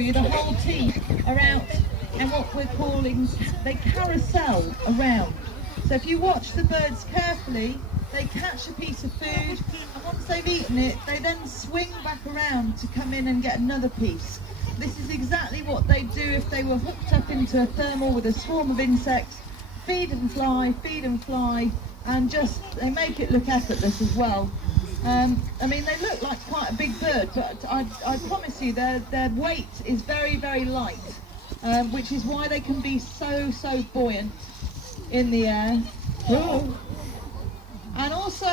you, the whole team are out and what we're calling, they carousel around. So if you watch the birds carefully, they catch a piece of food, and once they've eaten it, they then swing back around to come in and get another piece. This is exactly what they'd do if they were hooked up into a thermal with a swarm of insects. Feed and fly, and just, they make it look effortless as well. I mean, they look like quite a big bird, but I promise you their weight is very, very light, which is why they can be so buoyant in the air. Whoa. And also,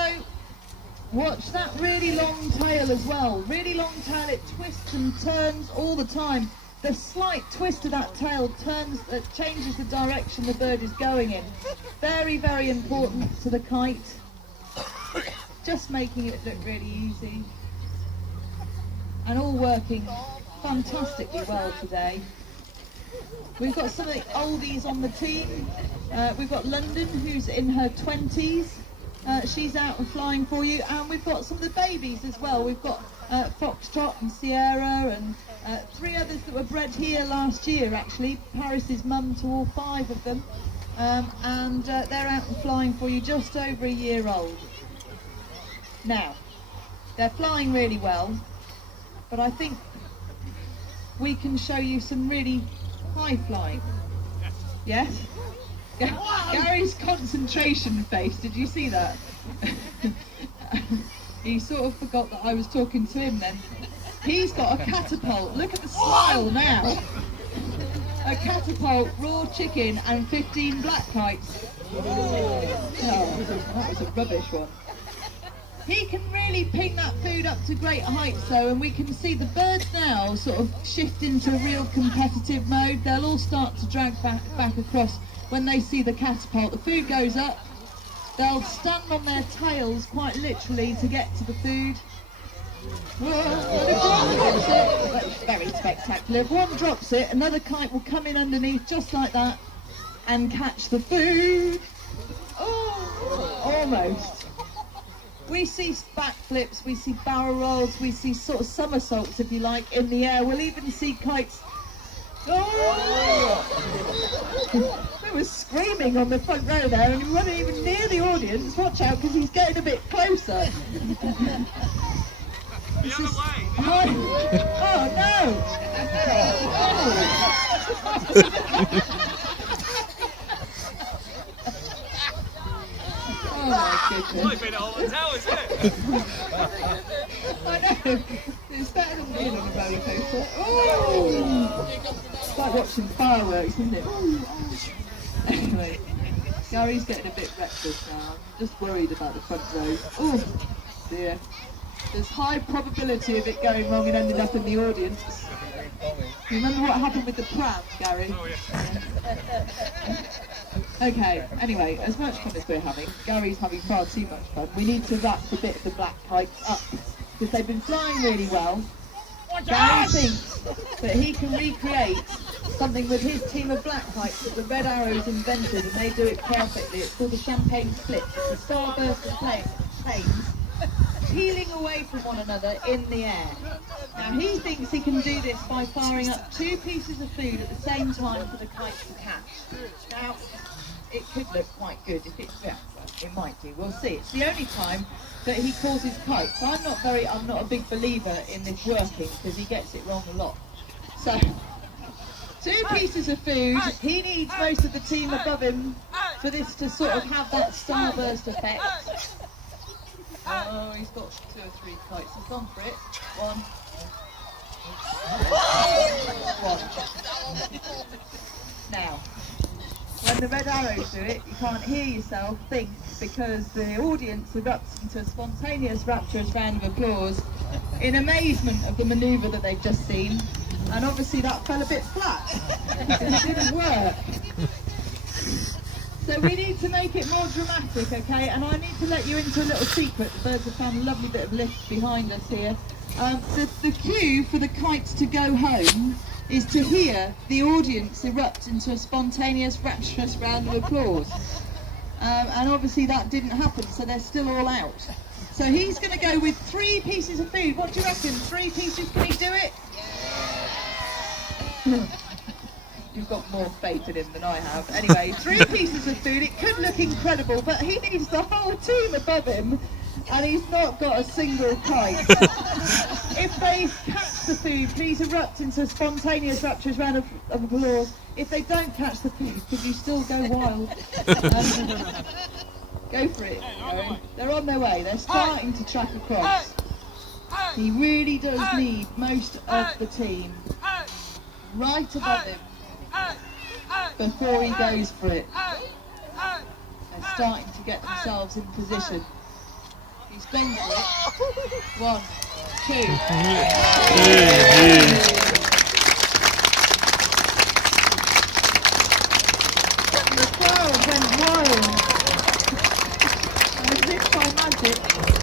watch that really long tail as well. Really long tail, it twists and turns all the time. The slight twist of that tail changes the direction the bird is going in. Very, very important to the kite. Just making it look really easy. And all working fantastically well today. We've got some of the oldies on the team. We've got London, who's in her 20s. She's out and flying for you. And we've got some of the babies as well. We've got Foxtrot and Sierra and 3 others that were bred here last year, actually. Paris's mum to all 5 of them. And they're out and flying for you, just over a year old. Now, they're flying really well, but I think we can show you some really high flying. Yes? Gary's concentration face, did you see that? He sort of forgot that I was talking to him then. He's got a catapult, look at the smile now. A catapult, raw chicken and 15 black kites. Oh, that was a rubbish one. He can really ping that food up to great heights though, and we can see the birds now sort of shift into real competitive mode. They'll all start to drag back across when they see the catapult. The food goes up, they'll stand on their tails quite literally to get to the food. If one drops it, that's very spectacular. If one drops it, another kite will come in underneath just like that and catch the food. Oh, almost. We see backflips, we see barrel rolls, we see sort of somersaults, if you like, in the air. We'll even see kites. Oh! They were screaming on the front row there, and we weren't even near the audience. Watch out, because he's getting a bit closer. The other way. Oh no! Oh my goodness. Might be the whole hotel, isn't it? I know. It's better than being on a roller coaster. Oh! It's like watching fireworks, isn't it? Anyway, Gary's getting a bit reckless now. I'm just worried about the front row. Oh dear. There's high probability of it going wrong and ending up in the audience. You remember what happened with the pram, Gary? Oh, yeah. Okay, anyway, as much fun as we're having, Gary's having far too much fun. We need to wrap the bit of the black kites up, because they've been flying really well. Gary thinks that he can recreate something with his team of black kites that the Red Arrows invented, and they do it perfectly. It's called the champagne split. It's a starburst of planes peeling away from one another in the air. Now he thinks he can do this by firing up 2 pieces of food at the same time for the kite to catch. Now, it could look quite good if it's, yeah, well, it might do, we'll see. It's the only time that he causes kites. I'm not a big believer in this working, because he gets it wrong a lot. So, 2 pieces of food, he needs most of the team above him for this to sort of have that starburst effect. Oh, he's got 2 or 3 kites. He's gone for it. 1. 1. Now, when the Red Arrows do it, you can't hear yourself think, because the audience erupts into a spontaneous, rapturous round of applause in amazement of the manoeuvre that they've just seen. And obviously that fell a bit flat, because it didn't work. So we need to make it more dramatic, okay? And I need to let you into a little secret. The birds have found a lovely bit of lift behind us here. The cue for the kites to go home is to hear the audience erupt into a spontaneous, rapturous round of applause. And obviously that didn't happen, so they're still all out. So he's going to go with 3 pieces of food. What do you reckon? 3 pieces, can he do it? You've got more faith in him than I have. Anyway, 3 pieces of food. It could look incredible, but he needs the whole team above him, and he's not got a single kite. If they catch the food, please erupt into spontaneous rapturous round of applause. If they don't catch the food, could you still go wild? Go for it. They're on their way. They're starting to track across. He really does need most of the team right above him before he goes for it. They're starting to get themselves in position. He's gone for it. 1, 2.